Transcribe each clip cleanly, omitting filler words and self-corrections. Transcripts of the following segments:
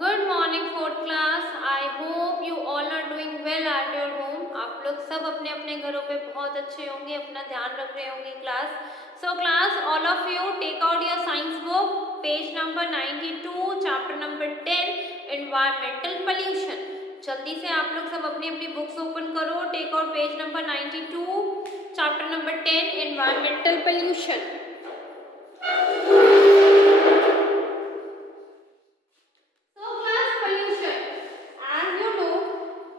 Good morning fourth class. I hope you all are doing well at your home. आप लोग सब अपने अपने घरों पे बहुत अच्छे होंगे, अपना ध्यान रख रहे होंगे class. So class, all of you take out your science book, page number 92, chapter number 10, environmental pollution. जल्दी से आप लोग सब अपनी अपनी बुक्स ओपन करो। Take out page number 92, chapter number 10, environmental pollution.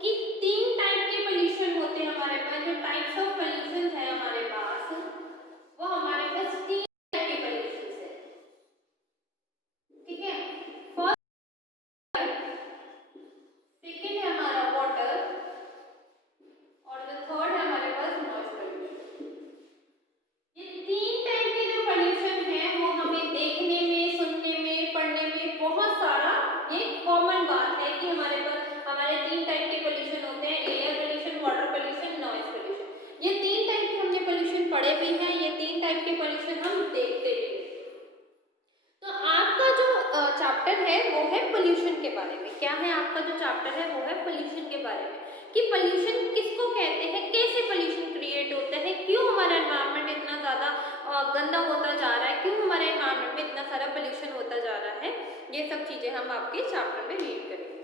कि तीन टाइप के पोल्यूशन होते हैं हमारे पास। जो टाइप्स ऑफ पोल्यूशन है हमारे पास, वो हमारे पास तीन टाइप के पोल्यूशन है। ठीक है, फर्स्ट, सेकंड है हमारा वाटर, और द थर्ड है हमारे पास नॉइज पोल्यूशन। ये तीन टाइप के जो पोल्यूशन है वो हमें देखने में, सुनने में, पढ़ने में बहुत सारा, ये कॉमन बात है कि हमारे पास हमारे तीन टाइप के पोल्यूशन होते हैं, air pollution, water pollution, noise pollution. ये तीन टाइप के हमने पोल्यूशन पढ़े भी हैं, ये तीन टाइप के पोल्यूशन हम देखते भी हैं। तो आपका जो चैप्टर है वो है पोल्यूशन के बारे में। क्या है आपका जो चैप्टर है वो है पोल्यूशन के बारे में, कि पोल्यूशन किसको कहते हैं, कैसे पोल्यूशन क्रिएट होता है, क्यों हमारा एनवायरनमेंट इतना ज़्यादा गंदा होता जा रहा है, क्यों हमारे एनवायरनमेंट में इतना सारा पोल्यूशन होता जा रहा है। ये सब चीज़ें हम आपके चैप्टर में रीड करेंगे।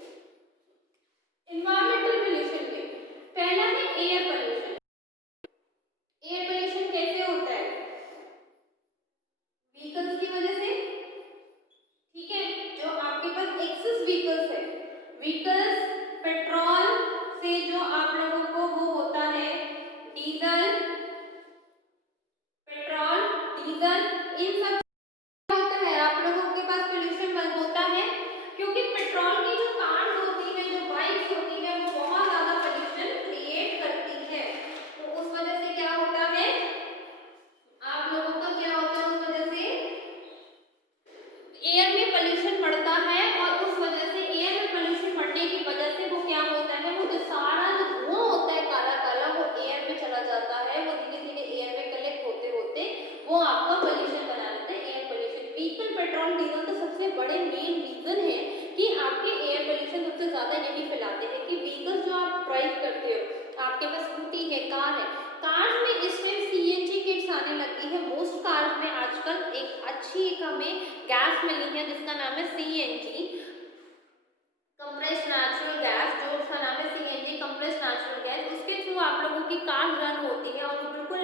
एनवायरमेंटल पोल्यूशन में पहला है एयर पोल्यूशन। एयर पोल्यूशन कैसे होता है? व्हीकल्स की वजह से। ठीक है, जो आपके पास एक्सेस व्हीकल्स है, व्हीकल्स, पेट्रोल से जो आप लोगों को वो होता है डीजल, पेट्रोल, डीजल, इन सब होता है आप लोगों के पास पोल्यूशन होता है, क्योंकि पेट्रोल की जो कार्स होती है, जो बाइक्स होती है, वो बहुत ज्यादा पोल्यूशन क्रिएट करती है। तो उस वजह से क्या होता है, आप लोगों का क्या होता है, उस वजह से एयर में पोल्यूशन बढ़ता है, और उस वजह से एयर में पोल्यूशन बढ़ने की वजह से वो क्या होता है, वो जो सारा जो धुआं होता है काला काला, वो एयर में चला जाता है, वो धीरे धीरे एयर में कलेक्ट होते होते वो आपका पोल्यूशन बना देता है, air pollution. Vehicle, petrol, diesel तो सबसे बड़े मेन रीजन है कि आपके एयर पोल्यूशन सबसे ज्यादा यही फैलाते हैं। कि व्हीकल जो आप ड्राइव करते हो, आपके पास स्कूटी है, कार है, कार्स में इस टाइम सीएनजी किट्स आने लगी है। मोस्ट कार्स में आजकल एक अच्छी एक हमें गैस मिली है जिसका नाम है सीएनजी, कंप्रेस्ड नेचुरल गैस, जो उसका नाम है सीएनजी, कंप्रेस्ड नेचुरल गैस। उसके थ्रू आप लोगों की कार रन होती है, और वो बिल्कुल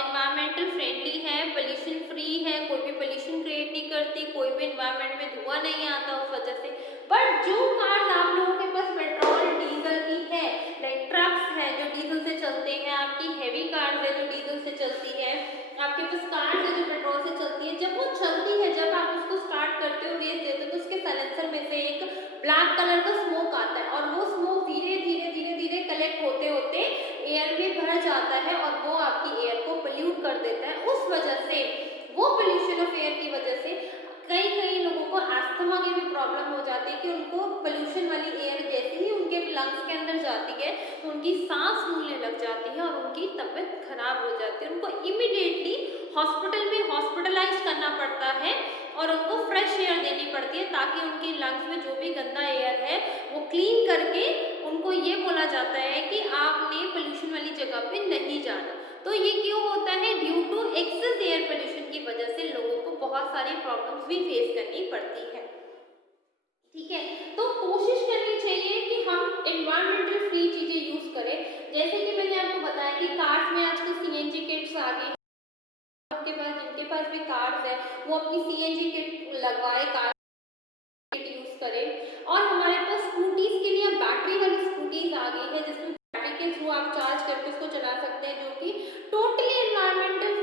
एनवायरमेंटल फ्रेंडली है, पोल्यूशन फ्री है, कोई भी पोल्यूशन क्रिएट नहीं करती, कोई भी एनवायरमेंट में धुआं नहीं आता उस वजह से। बट जो कार्स आप लोगों के पास पेट्रोल डीजल की है, लाइक ट्रक्स है जो डीजल से चलते हैं, आपकी हैवी कार्स है जो डीजल से चलती है, आपके पास कार्स है जो पेट्रोल से चलती है, जब वो चलती है, जब आप उसको स्टार्ट करते हो, रेस देते हो, तो उसके साइलेंसर में से एक ब्लैक कलर का स्मोक आता है, और वो स्मोक धीरे धीरे धीरे धीरे कलेक्ट होते होते एयर में भर जाता है, और वो आपकी एयर को पोल्यूट कर देता है। उस वजह से, वो पोल्यूशन ऑफ एयर की वजह से कई कई लोगों को अस्थमा की भी प्रॉब्लम हो जाती है, कि उनको पोल्यूशन वाली एयर जैसे ही उनके लंग्स के अंदर जाती है तो उनकी सांस फूलने लग जाती है, और उनकी तबीयत खराब हो जाती है। उनको इमिडिएटली हॉस्पिटल में हॉस्पिटलाइज करना पड़ता है, और उनको फ्रेश एयर देनी पड़ती है, ताकि उनके लंग्स में जो भी गंदा एयर है वो क्लीन करके उनको ये बोला जाता है कि आपने पोल्यूशन वाली जगह पे नहीं जाना। तो ये क्यों होता है? Due to excess air pollution की वजह से लोगों को बहुत सारी प्रॉब्लम्स भी फेस करनी पड़ती है। ठीक है, तो कोशिश करनी चाहिए कि हम एनवायरमेंटल फ्री चीजें यूज करें। जैसे कि मैंने आपको बताया कि कार्स में आजकल सीएनजी किट्स आ गई, आपके पास जिनके पास भी कार्स है वो अपनी सीएनजी किट लगवाए, कार किट यूज करें। और हमारे पास स्कूटीज के लिए बैटरी वाली स्कूटीज आ गई है, जिसमें बैटरी के थ्रू आप चार्ज करके उसको चला सकते हैं, जो कि टोटली एनवायरमेंटल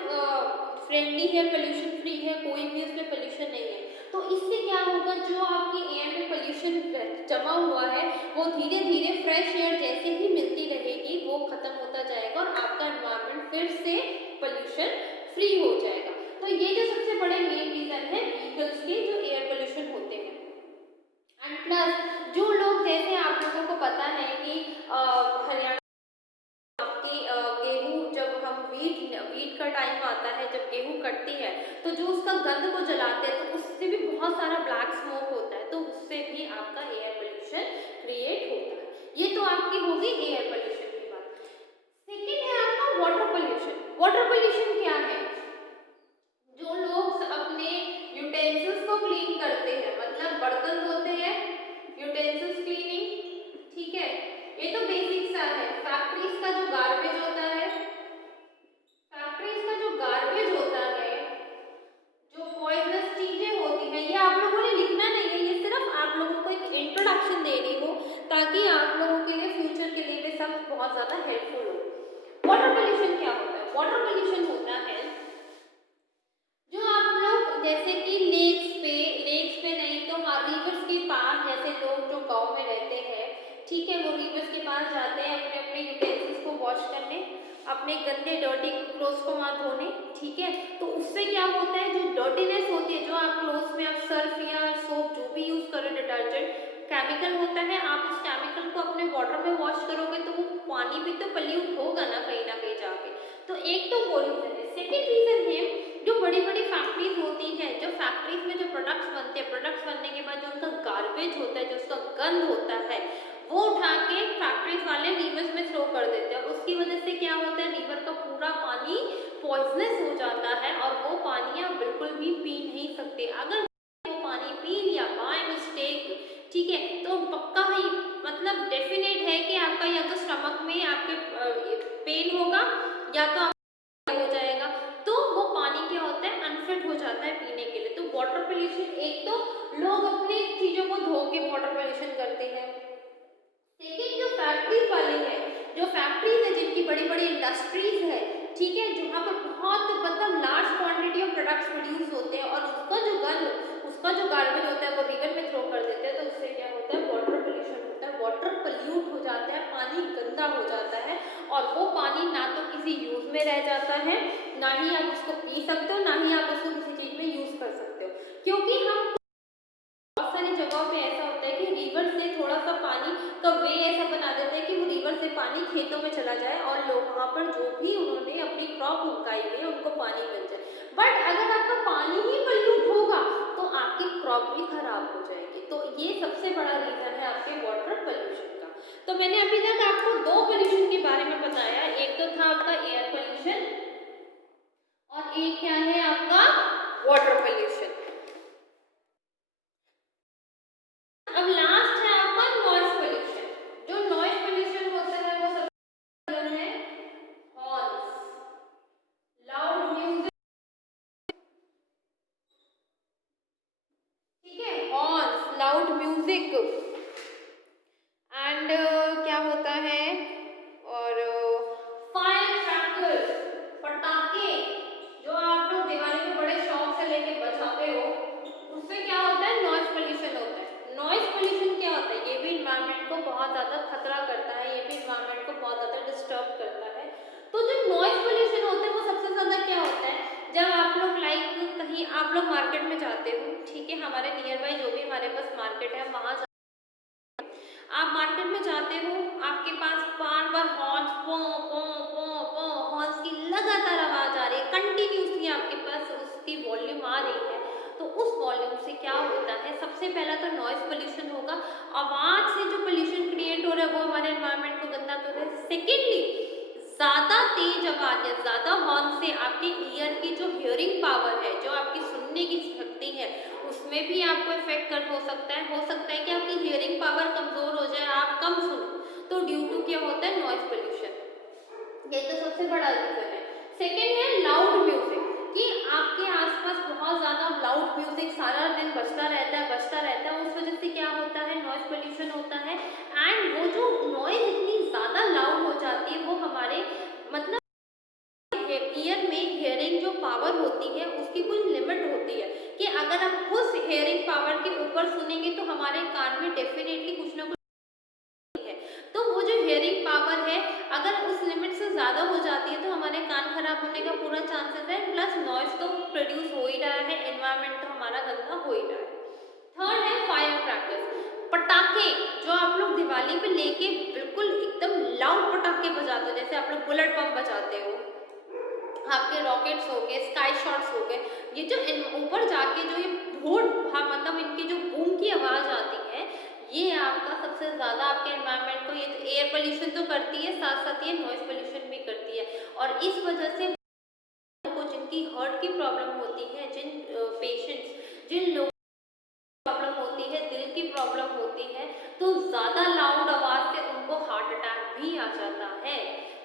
फ्रेंडली है, पोल्यूशन फ्री है, कोई भी उसमें पोल्यूशन नहीं है। तो इससे क्या होगा, जो आपकी एयर में पोल्यूशन जमा हुआ है वो धीरे धीरे फ्रेश एयर जैसे ही मिलती रहेगी वो खत्म होता जाएगा, और आपका एनवायरनमेंट फिर से पोल्यूशन फ्री हो जाएगा। तो ये जो सबसे बड़े मेन रीजन है व्हीकल्स के, जो एयर पोल्यूशन होते हैं। एंड प्लस जो लोग, जैसे आप लोगों को पता है कि हरियाणा आपकी गेहूं, जब हम वीट का टाइम आता है, जब गेहूं कटती है, तो जो उसका गंध को जलाते हैं तो उससे भी बहुत सारा ब्लैक स्मोक होता है, तो उससे भी आपका एयर पोल्यूशन क्रिएट होता है। ये तो आपकी होगी एयर पोल्यूशन की बात। सेकेंड है आपका वाटर पोल्यूशन। वाटर पोल्यूशन क्या है? जो लोग अपने यूटेंसिल्स को क्लीन करते हैं, मतलब बर्तन धोते हैं, यूटेंसिल्स क्लीनिंग, ठीक है, ये तो बेसिक सा है। फैक्ट्रीज का जो गार्बेज होता है, फैक्ट्रीज का जो गार्बेज होता है, जो पॉइजनस चीजें होती हैं, ये आप लोगों ने लिखना नहीं है, ये सिर्फ आप लोगों को एक इंट्रोडक्शन दे रही हो ताकि आप लोगों के लिए फ्यूचर के लिए भी सब बहुत ज्यादा हेल्पफुल हो। वाटर पोल्यूशन क्या होता है? वाटर पोल्यूशन होता है जो आप लोग जैसे कि लेक्स पे नहीं तो हाँ रिवर्स के पास, जैसे लोग जो गांव में रहते हैं, ठीक है, वो रिवर्स के पास जाते हैं अपने अपने यूटेंसिल्स को वॉश करने, अपने गंदे डर्टी क्लोथ्स को वहाँ धोने, ठीक है, तो उससे क्या होता है, जो डर्टीनेस होती है, जो आप क्लोथ्स में आप सर्फ या सोप जो भी यूज करो, डिटर्जेंट केमिकल होता है, आप उस केमिकल को अपने वाटर में वॉश करोगे तो वो पानी भी तो पल्यूट होगा ना कहीं जाके। तो एक तो वो रीजन है। सेकेंड रीजन है जो बड़ी बड़ी फैक्ट्रीज होती है, जो फैक्ट्रीज में जो प्रोडक्ट्स बनते हैं, प्रोडक्ट्स बनने के बाद जो उनका गार्बेज होता है, जो उसका गंद होता है, वो उठा के फैक्ट्रीज वाले रिवर्स में थ्रो कर देते हैं। उसकी वजह से क्या होता है, रिवर का पूरा पानी पॉइजनस हो जाता है और वो पानी आप बिल्कुल भी पी नहीं सकते। अगर वो पानी पी लिया बाय मिस्टेक, ठीक है, तो पक्का ही मतलब डेफिनेट है कि आपका या तो स्टमक में आपके पेन होगा या तो हो जाएगा, तो वो पानी क्या होता है, अनफिट हो जाता है पीने के लिए। तो वाटर पोल्यूशन, एक तो लोग अपने चीजों को धो के वाटर पोल्यूशन करते हैं। सेकेंड जो फैक्ट्रीज वाले हैं, जो फैक्ट्रीज है जिनकी बड़ी बड़ी इंडस्ट्रीज है, ठीक है, जहाँ पर बहुत मतलब large quantity of products produce होते हैं और उसका जो गार्बेज होता है वो रिवर में थ्रो कर देते हैं, तो उससे क्या होता है, वाटर पोल्यूशन होता है, वाटर पोल्यूट हो जाता है, पानी गंदा हो जाता है और वो पानी ना तो किसी यूज में रह जाता है, ना ही आप उसको पी सकते हो, ना ही आप उसको किसी चीज में यूज कर सकते हो। क्योंकि हम बहुत सारी जगहों पे ऐसा होता है कि रिवर से थोड़ा सा पानी का वे ऐसा बना देते हैं कि वो रिवर से पानी खेतों में चला जाए और लोग वहाँ पर जो भी उन्होंने अपनी क्रॉप उगाई है उनको पानी मिल जाए। बट अगर आपका पानी ही पल्यूट होगा तो आपकी क्रॉप भी खराब हो जाएगी। तो ये सबसे बड़ा रीजन है आपके वाटर पोल्यूशन का। तो मैंने अभी तक आपको दो पोल्यूशन के बारे में बताया, एक तो था आपका एयर पोल्यूशन और एक क्या है आपका वाटर पोल्यूशन। अब लास्ट है आपका नॉइज पोल्यूशन। जो नॉइज पोल्यूशन होता है वो सब है हॉर्न्स, लाउड म्यूजिक, ठीक है, हॉर्न्स, लाउड म्यूजिक एंड क्या होता है, और फायर क्रैकर्स, पटाखे, जो आप लोग दिवाली में बड़े शौक से लेके बजाते हो, उससे क्या होता है, नॉइज पोल्यूशन होता है। नॉइज पोल्यूशन क्या होता है, ये भी इन्वायरमेंट को बहुत ज़्यादा खतरा करता है, ये भी इन्वायरमेंट को बहुत ज़्यादा डिस्टर्ब करता है। तो जो नॉइज पोल्यूशन होता है वो सबसे ज़्यादा क्या होता है, जब आप लोग लाइक कहीं आप लोग मार्केट में जाते हो, ठीक है, हमारे नियर बाई जो भी हमारे पास मार्केट है वहाँ आप मार्केट में जाते हो, आपके पास बार बार हॉर्न्स पो पो पो पो हॉर्न्स की लगातार आवाज आ रही है, कंटिन्यूसली आपके पास उसकी वॉल्यूम आ रही है, तो उस वॉल्यूम से क्या होता है, सबसे पहला तो नॉइज पोल्यूशन होगा, आवाज से जो पोल्यूशन क्रिएट हो रहा है वो हमारे एनवायरनमेंट को गंदा कर रहा है। सेकेंडली, ज्यादा तेज आवाज है, ज्यादा हॉर्न से आपके ईयर की जो हियरिंग पावर है, जो आपकी सुनने की शक्ति है, उसमें भी आपको इफेक्ट कर हो सकता है कि आपकी हियरिंग पावर कमजोर हो जाए, आप कम सुनो, तो ड्यू टू क्या होता है, नॉइज पोल्यूशन। ये तो सबसे बड़ा रीजन है। सेकेंड है लाउड म्यूजिक, कि आपके आसपास बहुत ज्यादा लाउड म्यूजिक सारा दिन बजता रहता है, उस वजह से क्या होता है, नॉइज पोल्यूशन होता है। एंड वो जो नॉइज इतनी ज्यादा लाउड हो जाती है वो हमारे मतलब ईयर में हियरिंग जो पावर होती है उसकी कोई लिमिट होती है, कि अगर हम उस हियरिंग पावर के ऊपर सुनेंगे तो हमारे कान में डेफिनेटली कुछ ना कुछ है। तो वो जो हियरिंग पावर है अगर उस लिमिट से ज्यादा हो जाती है तो हमारे कान खराब होने का पूरा चांसेस है, प्लस नॉइज तो प्रोड्यूस हो ही रहा है, एनवायरनमेंट तो हमारा गंदा हो ही रहा है। थर्ड है फायर क्रैकर्स, पटाखे, जो आप लोग दिवाली पे लेके बिल्कुल एकदम लाउड पटाखे बजाते हो, जैसे आप लोग बुलेट बम बजाते हो, आपके रॉकेट्स हो गए, स्काई शॉट्स हो गए, ये जो ऊपर जाके जो ये मतलब इनकी जो बूम की आवाज़ आती है, ये आपका सबसे ज़्यादा आपके एनवायरनमेंट को, ये तो एयर पोल्यूशन तो करती है, साथ साथ ये नॉइज़ पोल्यूशन भी करती है। और इस वजह से को जिनकी हार्ट की प्रॉब्लम होती है, जिन लोगों को प्रॉब्लम होती है, दिल की प्रॉब्लम होती है, तो ज़्यादा लाउड आवाज़ से उनको हार्ट अटैक भी आ जाता है।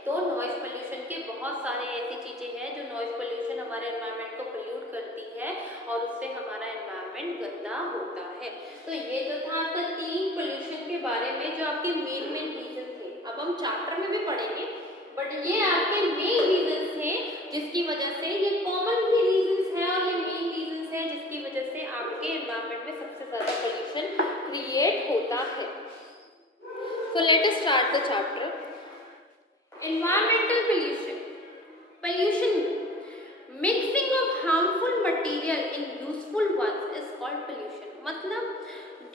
तो नॉइज़ पोल्यूशन के बहुत सारे ऐसी चीज़ें हैं जो नॉइज़ पोल्यूशन हमारे एनवायरनमेंट को पोल्यूट करती है और उससे हमारा एनवायरनमेंट गंदा होता है। तो ये तो था आपका 3 पोल्यूशन के बारे में जो आपके मेन रीजन थे। अब हम चैप्टर में भी पढ़ेंगे, बट ये आपके मेन रीजन थे जिसकी वजह से, ये कॉमन भी रीजन है और ये मेन रीजन है जिसकी वजह से आपके एनवायरनमेंट में सबसे ज़्यादा पोल्यूशन क्रिएट होता है। So let us start the chapter. Environmental pollution. Pollution, mixing of harmful material in useful ones is called pollution. मतलब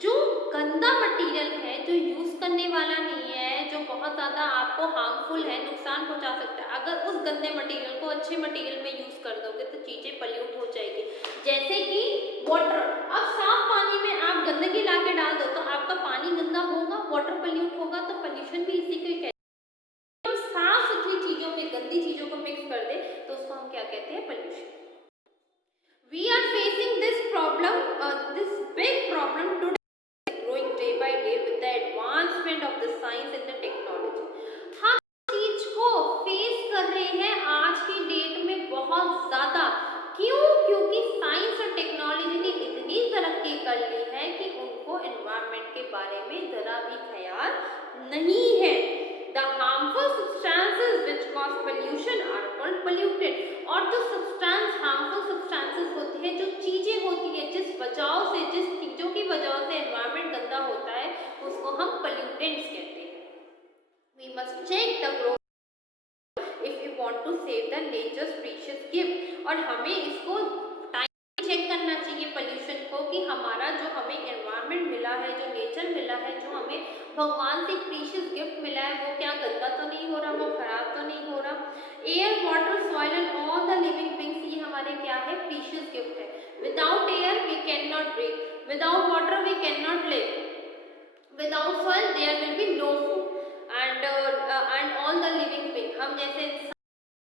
जो गंदा मटेरियल है, जो यूज करने वाला नहीं है, जो बहुत ज़्यादा आपको हार्मफुल है, नुकसान पहुंचा सकता है, अगर उस गंदे मटेरियल को अच्छे मटेरियल में यूज कर दोगे तो चीज़ें पोल्यूट हो जाएगी। जैसे कि वाटर, अब साफ पानी में आप गंदगी ला के डाल दो तो आपका पानी गंदा होगा, वाटर पोल्यूट होगा। तो पोल्यूशन भी इसी को कहते हैं। हम साफ सुथरी चीज़ों में गंदी चीज़ों को मिक्स कर दे तो उसको हम क्या कहते हैं? Pollution. We are facing this problem, this big problem today, growing day by day with the advancement of the science and the technology. हम चीज को फेस कर रहे हैं आज की डेट में बहुत ज्यादा। क्यों? क्योंकि साइंस और टेक्नोलॉजी ने इतनी तरक्की कर ली है कि उनको एनवायरनमेंट के बारे में जरा भी ख्याल नहीं है। The harmful substances which cause pollution are called polluted. और जो सब्सटेंस, हार्मफुल सब्सटेंसेस होती है, जो चीजें होती है, जिस चीजों की वजह से एनवायरनमेंट गंदा होता है, उसको हम पोल्यूटेंट्स कहते हैं। We must check the growth if we want to save the nature's precious gift. और हमें इसको चेक करना चाहिए पोल्यूशन को कि हमारा जो हमें एनवायरनमेंट मिला है, जो नेचर मिला है, जो हमें भगवान से प्रीशियस गिफ्ट मिला है, वो क्या गंदा तो नहीं हो रहा, वो खराब तो नहीं हो रहा। Air, water, soil and all the living things, ये हमारे क्या है? प्रीशियस गिफ्ट है। Without air we can not breathe, without water we can not live, without soil there will be no food and all the living thing. हम जैसे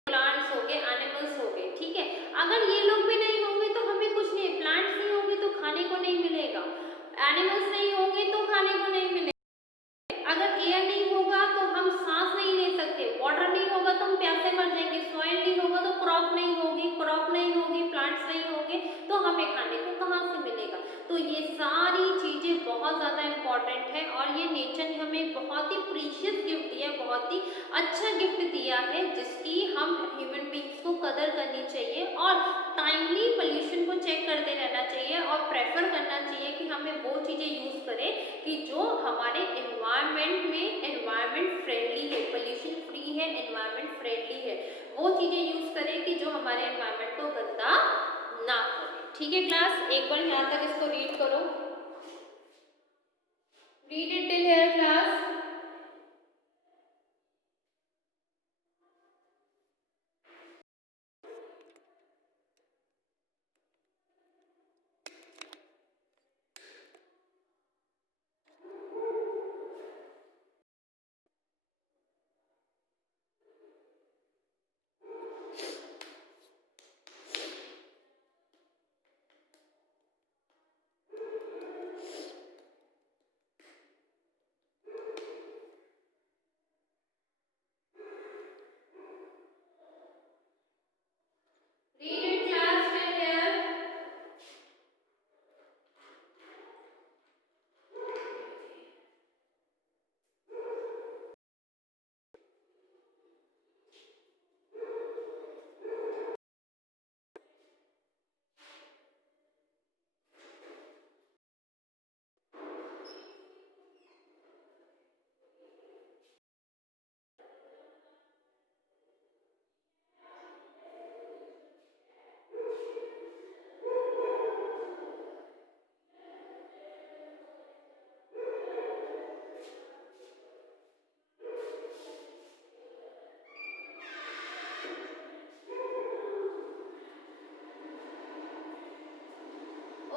plants हो गए, animals हो गए, ठीक है, अगर ये लोग भी नहीं होंगे तो हमें कुछ नहीं, प्लांट्स नहीं होंगे तो खाने को नहीं मिलेगा, एनिमल्स नहीं होंगे तो खाने को नहीं मिलेगा, अगर एयर नहीं होगा तो हम सांस नहीं ले सकते, वाटर नहीं होगा तो हम प्यासे मर जाएंगे, सॉइल नहीं होगा तो क्रॉप नहीं होगी, प्लांट्स नहीं होंगे तो हमें खाने को कहाँ से मिलेगा। तो ये सारी चीज़ें बहुत ज़्यादा इम्पॉर्टेंट है और ये नेचर ने हमें बहुत ही प्रीशियस गिफ्ट दिया, बहुत ही अच्छा गिफ्ट दिया है, जिसकी हम ह्यूमन बींग्स को कदर करनी चाहिए और टाइमली पोल्यूशन को चेक करते रहना चाहिए और प्रेफर करना चाहिए कि हमें वो चीज़ें यूज़ करें कि जो हमारे एनवायरनमेंट में एनवायरनमेंट फ्रेंडली है, पोल्यूशन फ्री है, एनवायरनमेंट फ्रेंडली है, वो चीज़ें यूज़ करें कि जो हमारे एनवायरनमेंट को गंदा ना करे। ठीक है क्लास, एक बार यहाँ तक इसको रीड करो, read it till here class.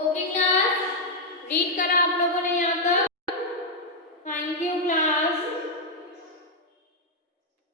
Okay class, read करा